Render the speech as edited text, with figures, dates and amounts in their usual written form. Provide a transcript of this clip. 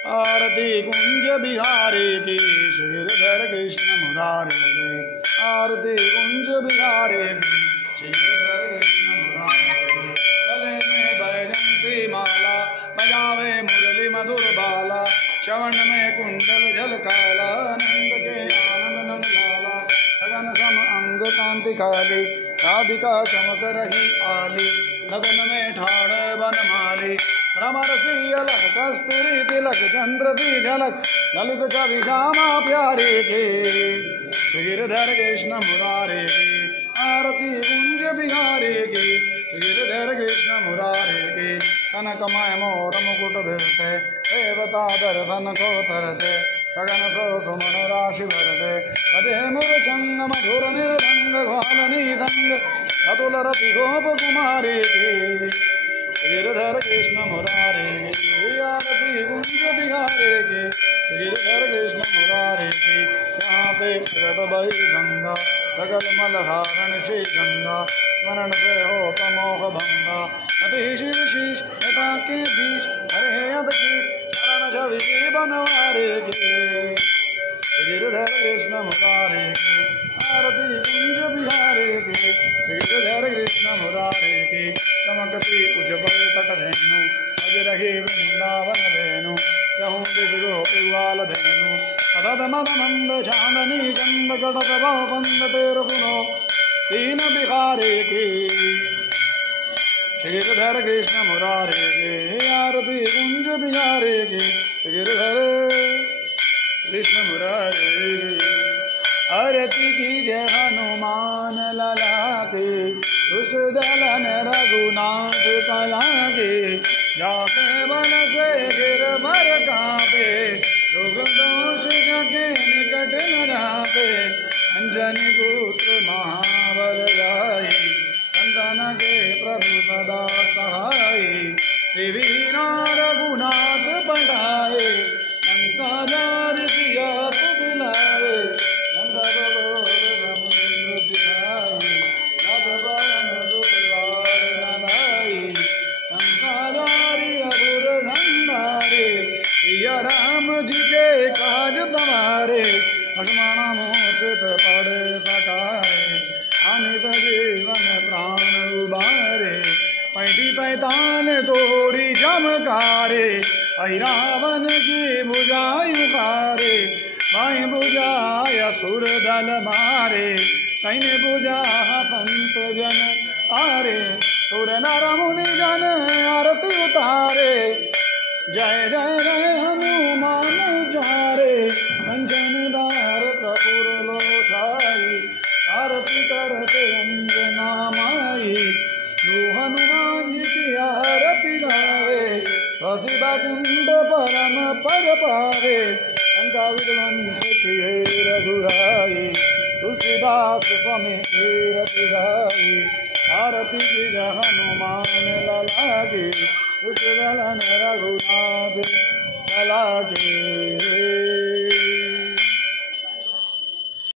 आरती कुंज बिहारी की गिरधर कृष्ण मुरारे की। आरती कुंज बिहारी की गिरधर कृष्ण मुरारे की। गले में बैजंती माला बजावे मुरली मधुर बाला। श्रवण में कुंडल झलकाला नंद के आनंद नंद लाला। गगन सम अंग कांति काली राधिका चमक रही आली। लगन में ठाड़ बनमाली रमरसी अलग कस्तूरी तिलक चंद्र दी झलक। ललित छवि श्यामा प्यारी की गिरधर कृष्ण मुरारे की। आरती कुंज बिहारी की गिरधर कृष्ण मुरारे की। कनकमय मोर मुकुट भिरते देवता दर्शन को तरसे। गगन सो सुमन राशि भरते अजय मुरचंग मधुर निर्भंग ग्वालनी दंग। अतुल रति गोप कुमारी की गिरधर कृष्ण मुरारे की। आरती कुंज बिहारी की गिरधर कृष्ण मुरारे की। यहाँ पे प्रगट भई गंगा सकल मलहारण श्री गंगा। स्मरण से हो तमोह भंगा अति शिव शीश जटा के बीच हरे अद की शरण छवि की बनवारे की गिरधर कृष्ण मुरारे की। आरती कुंज बिहारी की गिरधर कृष्ण मुरारे की। चमकती उज्ज्वल तट धेनु अज रही वृंदावन धेनु। चहु दिश गोपिवाल धेनु सदद मद मंद चांदनी चंद कटक बंद तेर पुनो तीन बिहारी की गिरधर कृष्ण मुरारे की। आरती कुंज बिहारी की गिरधर कृष्ण मुरारे की। आरती की जय हनुमान लला की दुष्ट दलन रघुनाथ कला की। जाके बल से गिरवर कांपे रोग दोष जगे निकट न जाते। अंजनी पुत्र महाबल गाई संतन के प्रभु सदा सहाय। देवीना रघुनाथ पढ़ाए लंका जारी सिया दिलाए। राम जी के काज तुम्हारे लक्ष्मण मूर्त पड़े सकारे। अनित जीवन प्राण उबारे पैठी पैतान तोड़ी चमकारे। रावण की भुजाई उतारे बाई भुजाय सुर दल मारे। तैने भुजा पंत जन तारे सुर नर मुनि जन आरती उतारे। जय जय जय हनुमान उचारे कंचन दार कपूर लोचाई। आरती करते अंजना माई जो हनुमान जी की आरती गावे। ससिदा कुंड परम पद पावे लंका विध्वंस किए रघुराई। तुलसीदास स्वामी कीरति गाई। आरती की हनुमान लला की दुष्ट दलन रघुनाथ कला की।